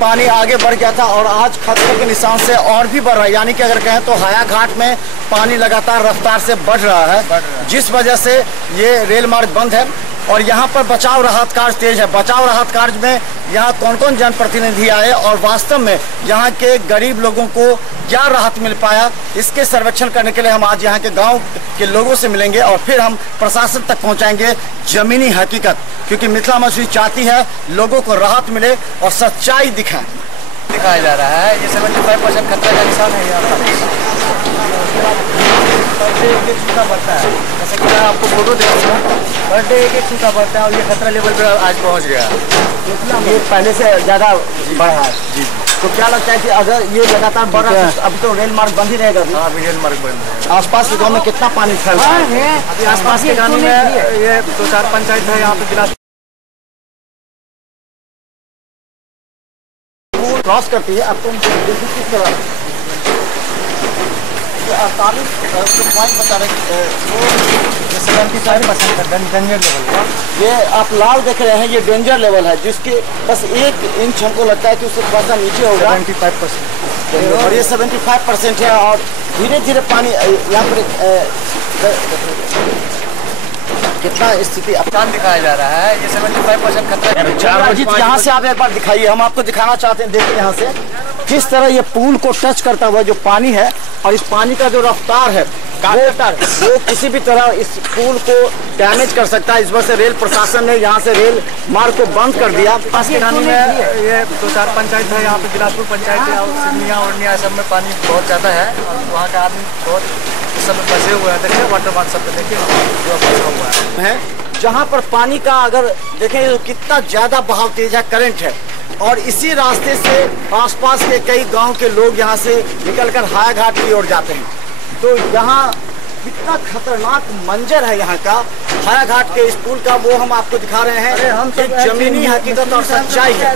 पानी आगे बढ़ गया था और आज खतरे के निशान से और भी बढ़ रहा है। यानी कि अगर कहें तो हायाघाट में पानी लगातार रफ्तार से बढ़ रहा है, जिस वजह से ये रेल मार्ग बंद है। और यहाँ पर बचाव राहत कार्य तेज है। बचाव राहत कार्य में यहाँ कौन कौन जनप्रतिनिधि आए और वास्तव में यहाँ के गरीब लोगों को क्या राहत मिल पाया, इसके सर्वेक्षण करने के लिए हम आज यहाँ के गांव के लोगों से मिलेंगे और फिर हम प्रशासन तक पहुँचाएंगे जमीनी हकीकत, क्योंकि मिथिला मछली चाहती है लोगों को राहत मिले और सच्चाई दिखाया जा रहा है। ये 75% खतरे का निशान है। यहाँ एक सूखा बढ़ता है, जैसे कि मैं आपको फोटो देखूँगा, पर डे एक सूखा बढ़ता है और ये खतरा लेवल पर आज पहुँच गया। ये पहले से ज़्यादा बढ़ा है। जी, तो क्या लगता है कि अगर ये लगातार बढ़ रहा है तो अब तो रेल मार्ग बंद ही रहेगा? हाँ, अभी रेल मार्ग बंद है। आसपास के गाँव में कितना पानी फैल रहा है? अभी आसपास के गाँव में ये 2-4 पंचायत है यहाँ पे गिलास क्रॉस करती है। अब तुम किस तरह 48 पॉइंट बता रहे, 75% डेंजर लेवल। ये आप लाल देख रहे हैं, ये डेंजर लेवल है, जिसके बस 1 इंच हमको लगता है कि उससे थोड़ा सा नीचे होगा। 75% और ये 75% है और धीरे धीरे पानी यहाँ पर कितना स्थिति अपमान दिखाया जा रहा है। ये 75% खतरा। यहाँ से आप एक बार दिखाइए, हम आपको दिखाना चाहते हैं। देखिए यहाँ से किस तरह ये पुल को टच करता हुआ जो पानी है और इस पानी का जो रफ्तार है वो किसी भी तरह इस पुल को डैमेज कर सकता है। इस वजह से रेल प्रशासन ने यहाँ से रेल मार्ग को बंद कर दिया। पास के गाँव में ये 2-4 पंचायत है, यहाँ पे बिलासपुर पंचायत है और सिडनिया उड़निया सब में पानी बहुत ज़्यादा है और वहाँ का आदमी बहुत इस समय फंसे हुए हैं। देखिए वाटर मार्ग सब पे देखिए जो फंसा हुआ है। जहाँ पर पानी का अगर देखें तो कितना ज़्यादा बहाव तेज है, करंट है और इसी रास्ते से आसपास के कई गांव के लोग यहाँ से निकलकर हायाघाट की ओर जाते हैं। तो यहाँ कितना खतरनाक मंजर है यहाँ का हायाघाट के इस पुल का, वो हम आपको दिखा रहे हैं। एक जमीनी हकीकत और सच्चाई है।